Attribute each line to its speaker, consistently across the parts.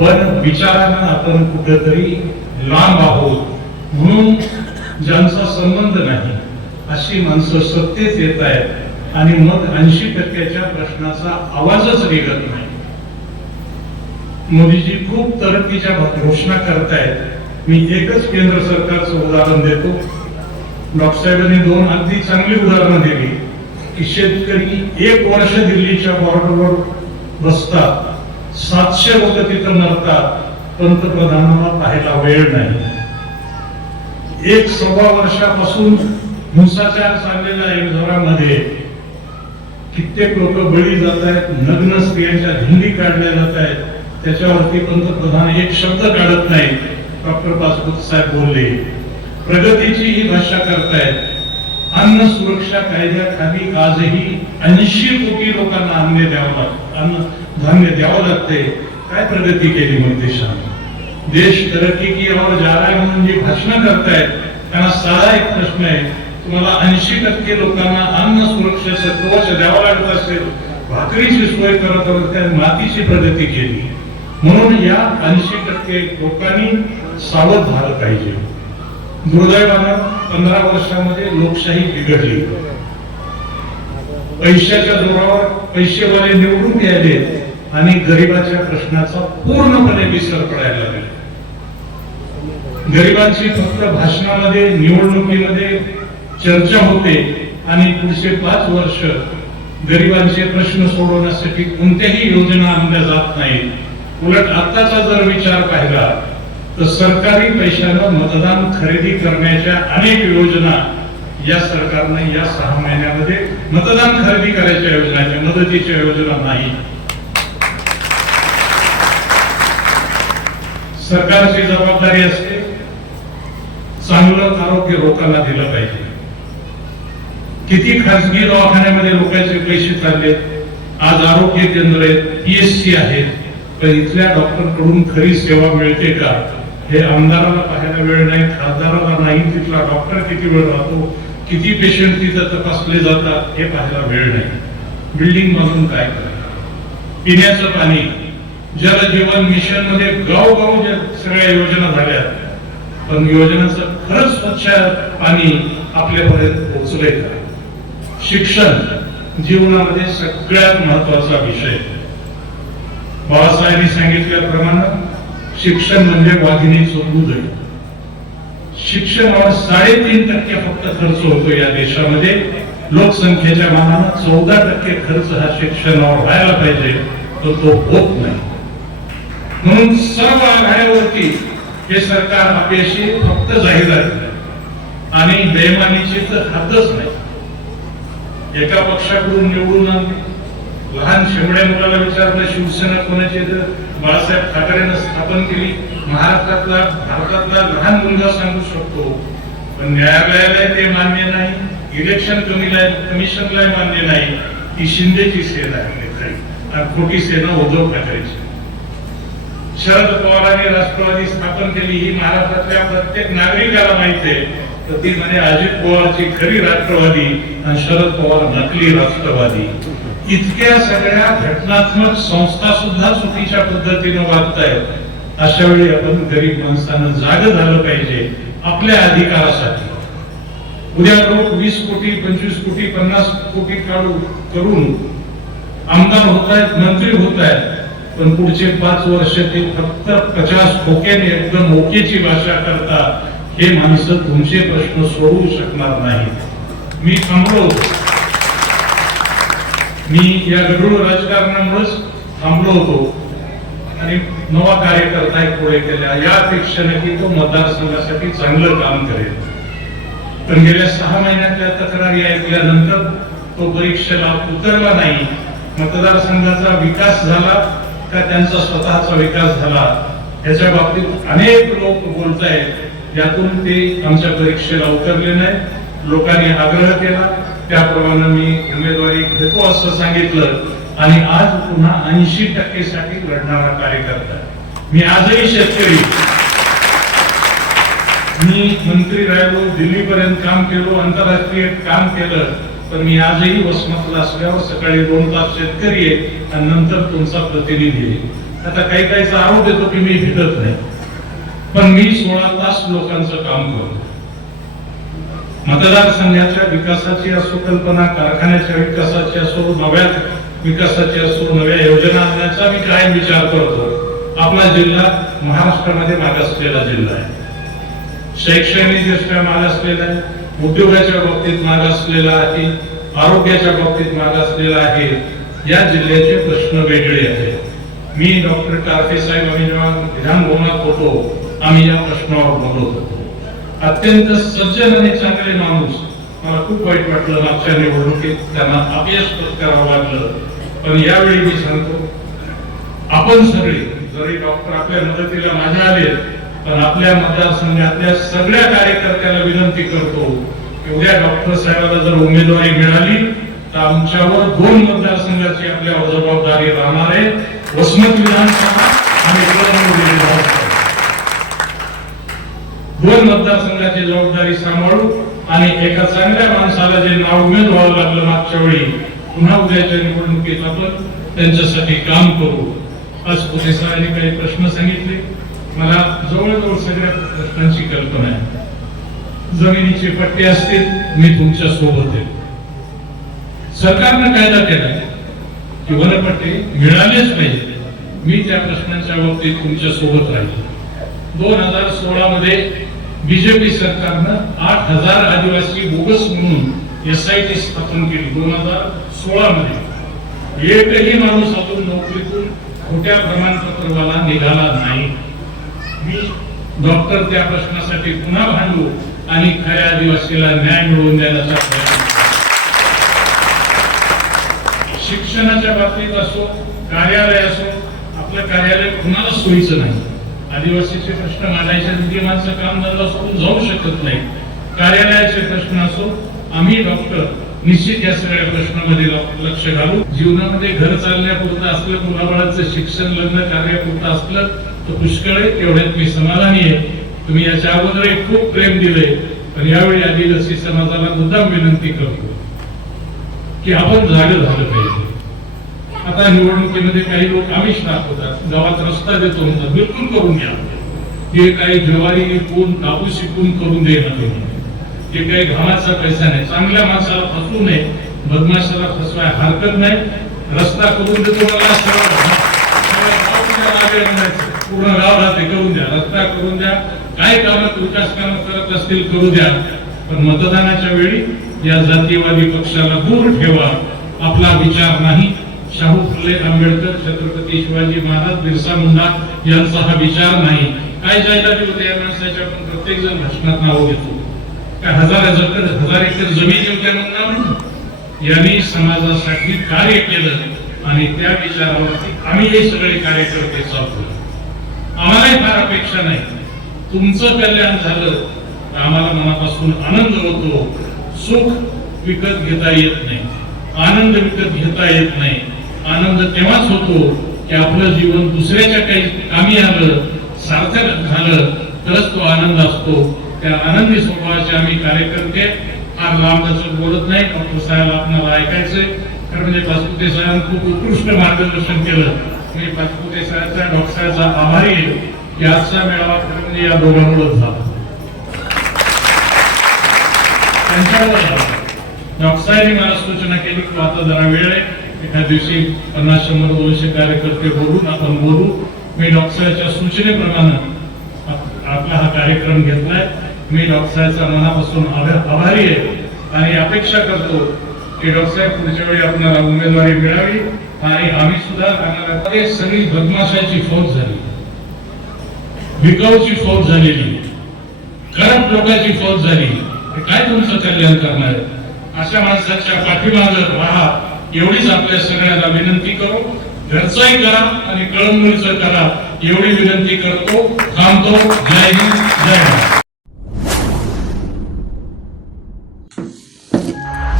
Speaker 1: पण विचारानं आपण कुठेतरी लांब आहोत. म्हणून ज्यांचा संबंध नाही अशी माणसं सत्तेत येत आहेत आणि मग ऐंशी टक्क्याच्या प्रश्नाचा आवाजच निघत नाही. मोदीजी खूप तरक्कीच्या घोषणा करतायत. मी एकच केंद्र सरकारचं उदाहरण देतो. डॉक्टर साहेबांनी दोन अगदी चांगली उदाहरणं दिली की शेतकरी एक वर्ष दिल्लीच्या बॉर्डरवर बसतात. सातशे लोक तिथं मरतात पंतप्रधानांना पाहायला वेळ नाही. एक सव्वा वर्षापासून हिंसाचार चाललेला आहे कित्येक लोक बळी जात आहेत नग्न स्त्रियांच्या धिंडी काढल्या जात आहेत. त्याच्यावरती पंतप्रधान एक शब्द काढत नाही डॉक्टर पासपोर्ट साहेब बोलले प्रगतीची ही भाषा करतायत. अन्न सुरक्षा कायद्याखाली आजही ऐंशी कोटी लोकांना अन्न द्यावं लागतं अन्न धान्य द्यावं लागते काय प्रगती केली मग देशाने? देश तरक्की की ओर जा रहा है म्हणून जी भाषण करतायत त्यांना साधा एक प्रश्न आहे. तुम्हाला ऐंशी टक्के लोकांना अन्न सुरक्षेचं कवच द्यावं लागत असेल. भाकरीची सोय करत करत त्या मातीची प्रगती केली. म्हणून या ऐंशी टक्के लोकांनी सावध झालं पाहिजे. दुर्दैवानं पंधरा वर्षामध्ये लोकशाही बिघडली. पैशाच्या जोरावर पैसेवाले निवडून यायले आणि गरिबाच्या प्रश्नाचा पूर्णपणे विसर पडायला लागला. गरिबांची फक्त भाषणामध्ये निवडणुकीमध्ये चर्चा होते आणि पुढचे पाच वर्ष गरिबांचे प्रश्न सोडवण्यासाठी कोणत्याही योजना आणल्या जात नाहीत. उलट आताचा जर विचार पाहिला तर सरकारी पैशानं मतदान खरेदी करण्याच्या अनेक योजना या सरकारने या सहा महिन्यामध्ये मतदान खरेदी करायच्या योजना मदतीच्या योजना नाही. सरकारची जबाबदारी असते. चांगलं आरोग्य लोकांना दिलं पाहिजे. किती खासगी दवाखान्यामध्ये लोकांचे पैसे चालले. आज आरोग्य केंद्र आहेत पीएससी आहेत. पण इथल्या डॉक्टरकडून खरी सेवा मिळते का? हे आमदाराला पाहायला वेळ नाही खासदाराला नाही तिथला डॉक्टर किती वेळ राहतो किती पेशंट तिथं तपासले जातात हे पाहायला वेळ नाही. बिल्डिंग मधून काय पिण्याचं पाणी जल जीवन मिशनमध्ये गावगाव ज्या सगळ्या योजना झाल्या पण योजनेचं खरंच स्वच्छ पाणी आपल्यापर्यंत पोहोचले का? शिक्षण जीवनामध्ये सगळ्यात महत्त्वाचा विषय. बाबासाहेबांनी सांगितल्याप्रमाणे शिक्षण म्हणजे वाघिणीचं दूध आहे शिक्षणावर साडेतीन टक्के फक्त खर्च होतो या देशामध्ये. लोकसंख्येच्या मानानं चौदा टक्के खर्च हा शिक्षणावर व्हायला पाहिजे तर तो होत नाही. म्हणून सर्व आघाड्यावरती हे सरकार अपयशी फक्त जाहिरात आणि बेमानीची तर हातच नाही. एका पक्षाकडून निवडून आणली. लहान शेवड्या मुलाला विचारलं शिवसेना कोणाची तर बाळासाहेब ठाकरेनं स्थापन केली. महाराष्ट्रातला भारतातला लहान मुलगा सांगू शकतो पण न्यायालयाला ते मान्य नाही इलेक्शन कमीला कमिशनला मान्य नाही. ती शिंदेची सेना आहे खोटी सेना उद्धव ठाकरेची. शरद पवारांनी राष्ट्रवादी स्थापन केली ही महाराष्ट्रातल्या प्रत्येक नागरिकाला माहीत आहे. तर ती म्हणजे अजित पवारची खरी राष्ट्रवादी आणि शरद पवार नकली राष्ट्रवादी. इतक्या सगळ्या घटनात्मक संस्था सुद्धा चुकीच्या पद्धतीनं वागतायत. अशा वेळी आपण गरीब माणसानं जाग झालं पाहिजे आपल्या अधिकारासाठी. उद्या लोक वीस कोटी पंचवीस कोटी पन्नास कोटी काढू करून आमदार होत आहेत मंत्री होत आहेत पण पुढचे पाच वर्ष ते फक्त पचास खोक्याने एकदम ओकेची भाषा करतात हे माणसं तुमचे प्रश्न सोडवू शकणार नाही मी थांबलो. मी या गडूळ राजकारणामुळेच थांबलो होतो. आणि नवा कार्यकर्ता एक पुढे केला. या अपेक्षेने की तो मतदारसंघासाठी चांगलं काम करेल. पण गेल्या सहा महिन्यातल्या तक्रारी ऐकल्यानंतर तो परीक्षेला उतरला नाही. मतदारसंघाचा विकास झाला का त्यांचा स्वतःचा विकास झाला याच्या बाबतीत अनेक लोक बोलत आहेत यातून ते आमच्या परीक्षेला उतरले नाही लोकांनी आग्रह केला. त्याप्रमाणे मी उमेदवारी घेतो असं सांगितलं आणि आज पुन्हा ऐंशी टक्के साठी लढणारा कार्यकर्ता. मी आजही शेतकरी. मी मंत्री राहिलो दिल्लीपर्यंत काम केलो आंतरराष्ट्रीय काम केलं पण मी आजही वसमतला असल्यावर सकाळी दोन तास शेतकरी आहे आणि नंतर तुमचा प्रतिनिधी आहे. आता काही काहीचा आरोप देतो की मी भेटत नाही. पण मी सोळा तास लोकांचं काम करतो. मतदारसंघाच्या विकासाची असो कल्पना कारखान्याच्या विकासाची असो नव्या विकासाची असो नव्या योजना आणण्याचा मी कायम विचार करतो. आपला जिल्हा महाराष्ट्रामध्ये मागासलेला जिल्हा आहे. शैक्षणिक दृष्ट्या मागासलेला आहे. उद्योगाच्या बाबतीत मागासलेला आहे. आरोग्याच्या बाबतीत मागासलेला आहे. या जिल्ह्याचे प्रश्न वेगळे आहेत. मी डॉक्टर टारफे साहेब आम्ही जेव्हा विधानभवनात होतो आम्ही या प्रश्नावर बोलत होतो. अत्यंत सज्जन आणि चांगले माणूस. मला खूप वाईट वाटलं मागच्या निवडणुकीत. त्यांना अपयश पत्करावं लागलं. पण यावेळी मी सांगतो आपण सगळे जरी डॉक्टर आपल्या मदतीला माझ्या आले पण आपल्या मतदारसंघातल्या सगळ्या कार्यकर्त्याला विनंती करतो एवढ्या उद्या डॉक्टर साहेबाला जर उमेदवारी मिळाली तर आमच्यावर दोन मतदारसंघाची आपल्या जबाबदारी राहणार आहे. वसमत विधानसभा आणि दोन मतदारसंघाची जबाबदारी सांभाळू आणि एका चांगल्या माणसाला जे नाव उमेद व्हावं लागलं मागच्या वेळी पुन्हा उद्याच्या निवडणुकीत आपण त्यांच्यासाठी काम करू. आज पोटे सरांनी काही प्रश्न सांगितले. मला जवळजवळ सगळ्या प्रश्नांची कल्पना आहे. जमिनीचे पट्टे असतील मी तुमच्यासोबत आहे. सरकारनं कायदा केला की वनपट्टे मिळालेच पाहिजे. मी त्या प्रश्नांच्या बाबतीत तुमच्यासोबत राहील. दोन हजार सोळा मध्ये बीजेपी सरकारनं आठ हजार आदिवासी बोगस म्हणून एस आय टी स्थापन केली दोन हजार सोळा मध्ये एकही माणूस अजून नोकरीतून खोट्या प्रमाणपत्रवाला निघाला नाही. मी डॉक्टर त्या प्रश्नासाठी पुन्हा भांडू आणि खऱ्या आदिवासीला न्याय मिळवून देण्याचा प्रयत्न शिक्षणाच्या बाबतीत असो कार्यालय असो आपलं कार्यालय कुणाला सोयीचं नाही. आदिवासीचे प्रश्न मांडायचे निधी माणसं काम धंदा सोडून जाऊ शकत नाही कार्यालयाचे प्रश्न असो आम्ही डॉक्टर निश्चित या सगळ्या प्रश्नामध्ये लक्ष घालू. जीवनामध्ये घर चालण्यापुरतं असलं मुलाबाळाचं शिक्षण लग्न कार्यापुरतं असलं तर पुष्कळ आहे. तेवढ्यात मी समाधानी आहे. तुम्ही याच्या अगोदरही खूप प्रेम दिले पण यावेळी आदिवासी समाजाला मुद्दाम विनंती करतो की आपण झालं झालं पाहिजे. आता निवडणुकीमध्ये काही लोक आमिष दाखवतात. गावात रस्ता देतो म्हणतात बिलकुल करून घ्या. हे काही ज्वारी विकून कापूस विकून करून देणार नाही. हे काही घामाचा पैसा नाही. चांगल्या माणसाला फसवू नये. बदमाशाला फसवाय हरकत नाही. रस्ता करून देतो मला पूर्ण गाव राहते करून द्या. रस्ता करून द्या. काय कामं विकास कामं करत असतील करू द्या. पण मतदानाच्या वेळी या जातीयवादी पक्षाला दूर ठेवा. आपला विचार नाही. शाहू फुले आंबेडकर छत्रपती शिवाजी महाराज बिरसा मुंडा यांचा हा विचार नाही. काय जाहिराती होते या माणसाच्या? आपण प्रत्येक जण भाषणात नाव घेतो. काय हजार हजार हजार एकर जमीन होत्या म्हणणार यांनी समाजासाठी कार्य केलं आणि त्या विचारावरती आम्ही हे सगळे कार्यकर्ते चालतो. आम्हालाही फार अपेक्षा नाही. तुमचं कल्याण झालं तर आम्हाला मनापासून आनंद होतो. सुख विकत घेता येत नाही. आनंद विकत घेता येत नाही. आनंद तेव्हाच होतो की आपलं जीवन दुसऱ्याच्या काही कामी आलं सार्थक झालं तरच तो आनंद असतो. त्या आनंदी स्वभावाचे आम्ही कार्यकर्ते फार लांबच बोलत नाही डॉक्टर साहेब आपल्याला ऐकायचंय खरं म्हणजे पाचपुते साहेबांनी खूप उत्कृष्ट मार्गदर्शन केलं. मी पाचपुते साहेबचा डॉक्टर साहेबचा आभारी आहे. की आजचा मेळावा खरं म्हणजे या दोघांमुळेच झाला. त्यांच्यावर डॉक्टर साहेबांनी मला सूचना केली की आता जरा वेळ आहे. एका दिवशी पन्नास शंभर दोनशे कार्यकर्ते बोलून आपण बोलू. मी डॉक्टरच्या सूचनेप्रमाणे आपला हा कार्यक्रम घेतलाय. मी डॉक्टरचा मनापासून आभारी आहे आणि अपेक्षा करतो की डॉक्टर पुढच्या वेळी आपल्याला उमेदवारी मिळावी. आणि आम्ही सुद्धा सगळी बदमाशाची फौज झाली. विकाऊची फौज झालेली. करप्ट लोकांची फौज झाली. काय तुमचं कल्याण करणार अशा माणसाच्या पाठीमागे राहा. एवढीच आपल्या सगळ्यांना विनंती करू. घरचाही करा आणि कळमनुरीचं करा. एवढी विनंती करतो. थांबतो. जय हिंद. जय महाराष्ट्र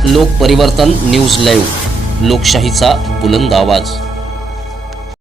Speaker 2: लोकपरिवर्तन न्यूज लाईव्ह. लोकशाहीचा बुलंद आवाज.